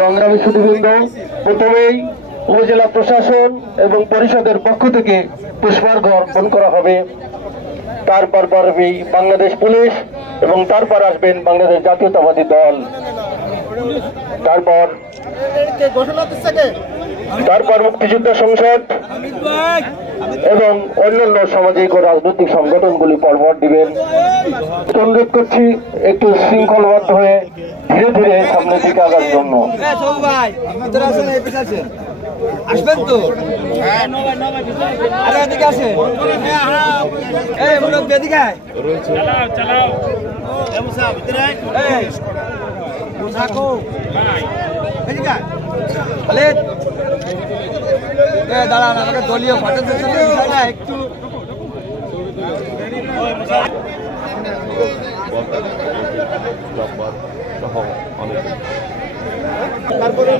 সংগ্রামী সুধীবৃন্দ, প্রথমেই উপজেলা প্রশাসন এবং পরিষদের পক্ষ থেকে পুষ্পার্ঘ্য অর্পণ করা হবে। তারপর পারবে বাংলাদেশ পুলিশ এবং তারপর আসবেন বাংলাদেশ জাতীয়তাবাদী দল। তারপর মুক্তিযোদ্ধা সংসদ এবং অন্যান্য সামাজিক ও রাজনৈতিক সংগঠনগুলি পরপর দিবেন। অনুরোধ করছি একটু শৃঙ্খলবদ্ধ হয়ে ধীরে ধীরে সামনের দিকে আগার জন্য। আসবেন তো এদিকে আসেন, এদিকে দাঁড়ান, আমাকে দলীয় ভোটারদের সাথে বিষয় না একটু তারপরে